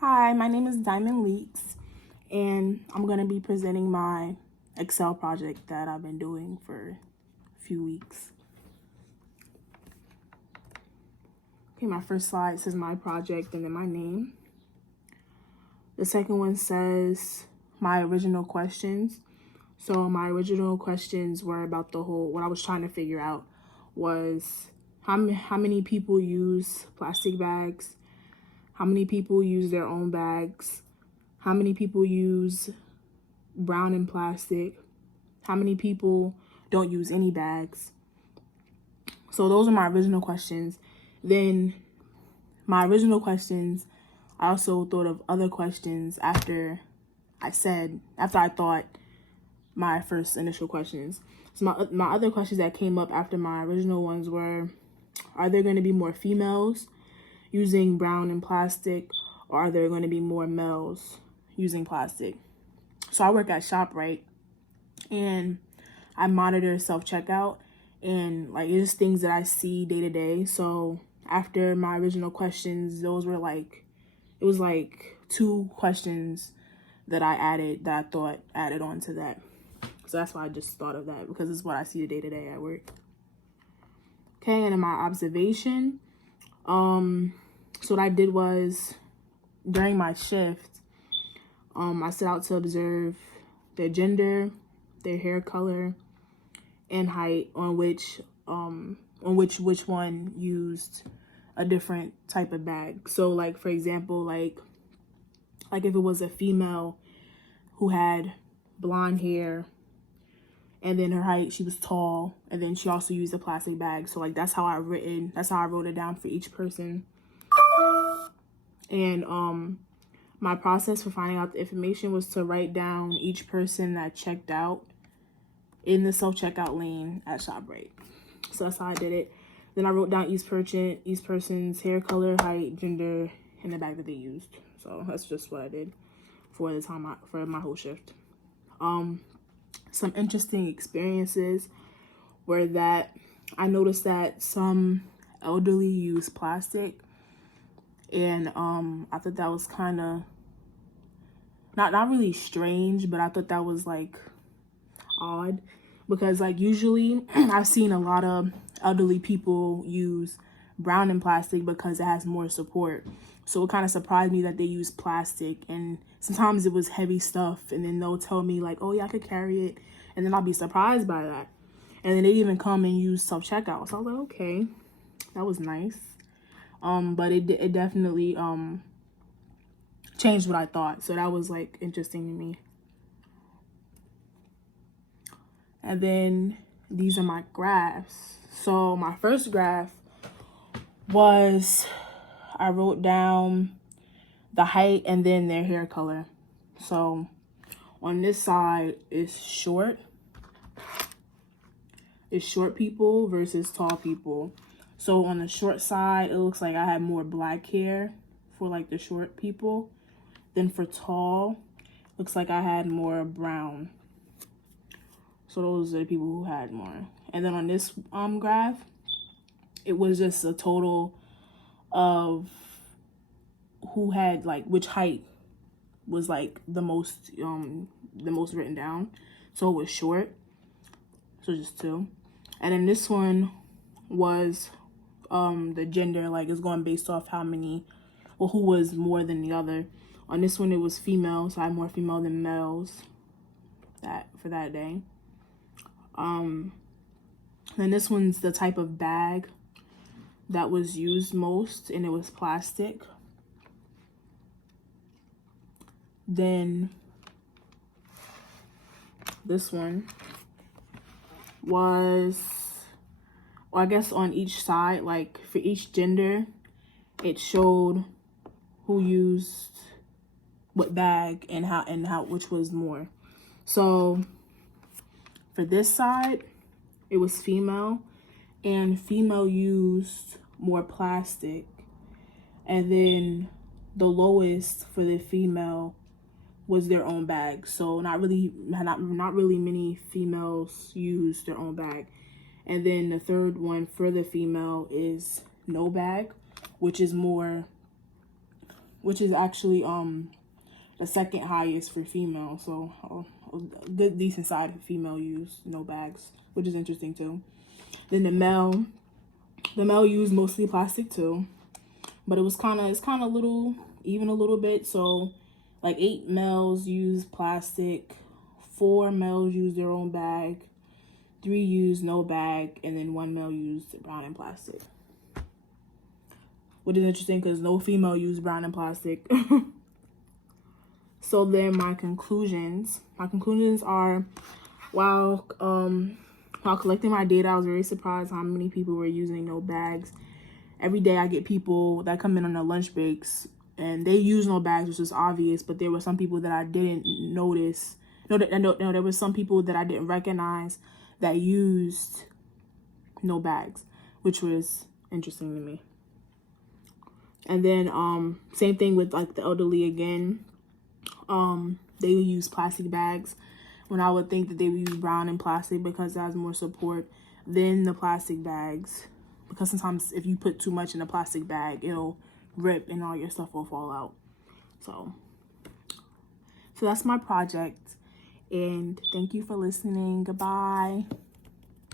Hi, my name is Diamond Leaks, and I'm going to be presenting my Excel project that I've been doing for a few weeks. Okay, my first slide says my project and then my name. The second one says my original questions. So my original questions were about what I was trying to figure out was how many people use plastic bags, how many people use their own bags, how many people use brown and plastic, how many people don't use any bags. So those are my original questions. Then my original questions, I also thought of other questions after I thought my first initial questions. So my other questions that came up after my original ones were, are there going to be more females using brown and plastic, or are there going to be more males using plastic? So I work at ShopRite, and I monitor self-checkout, and like it's just things that I see day to day. So after my original questions, it was like 2 questions that I thought added on to that. So that's why I just thought of that, because it's what I see day to day at work. Okay, and in my observation, so what I did was during my shift, I set out to observe their gender, their hair color, and height, on which one used a different type of bag. So like, for example, like if it was a female who had blonde hair and then her height, she was tall, and then she also used a plastic bag. So like that's how I wrote it down for each person. And my process for finding out the information was to write down each person that checked out in the self-checkout lane at ShopRite. So that's how I did it. Then I wrote down each person's hair color, height, gender, and the bag that they used. So that's just what I did for my whole shift. Some interesting experiences were that I noticed that some elderly use plastic, and I thought that was kind of not really strange, but I thought that was like odd, because like usually I've seen a lot of elderly people use brown and plastic because it has more support. So it kind of surprised me that they use plastic, and sometimes it was heavy stuff, and then they'll tell me like, oh yeah, I could carry it, and then I'll be surprised by that. And then they even come and use self-checkout. So I was like, okay, that was nice. But it definitely changed what I thought. So that was like interesting to me. And then these are my graphs. So my first graph was, I wrote down the height and then their hair color. So on this side is short people versus tall people. So on the short side, it looks like I had more black hair for like the short people. Then for tall, looks like I had more brown. So those are the people who had more. And then on this graph, it was just a total of who had like which height was like the most written down. So it was short. So just 2. And then this one was the gender, like it's going based off who was more than the other. On this one it was female, so I had more female than males for that day. Then this one's the type of bag that was used most, and it was plastic. Then this one was, well, I guess on each side, like for each gender, it showed who used what bag and how which was more. So for this side, it was female, and female used more plastic. And then the lowest for the female was their own bag. So not really many females use their own bag. And then the third one for the female is no bag, which is more which is actually the second highest for female. So a good decent side of female use no bags, which is interesting too. Then the male used mostly plastic too, but it's kind of little, even a little bit. So like 8 males use plastic, 4 males use their own bag, 3 use no bag, and then 1 male used brown and plastic. Which is interesting because no female used brown and plastic. So then my conclusions are, while collecting my data, I was very surprised how many people were using no bags. Every day I get people that come in on their lunch breaks and they use no bags, which is obvious, but there were some people that I didn't notice. No, there were some people that I didn't recognize that used no bags, which was interesting to me. And then same thing with like the elderly again. They use plastic bags when I would think that they would use brown and plastic because it has more support than the plastic bags. Because sometimes if you put too much in a plastic bag, it'll rip and all your stuff will fall out. So that's my project. And thank you for listening. Goodbye.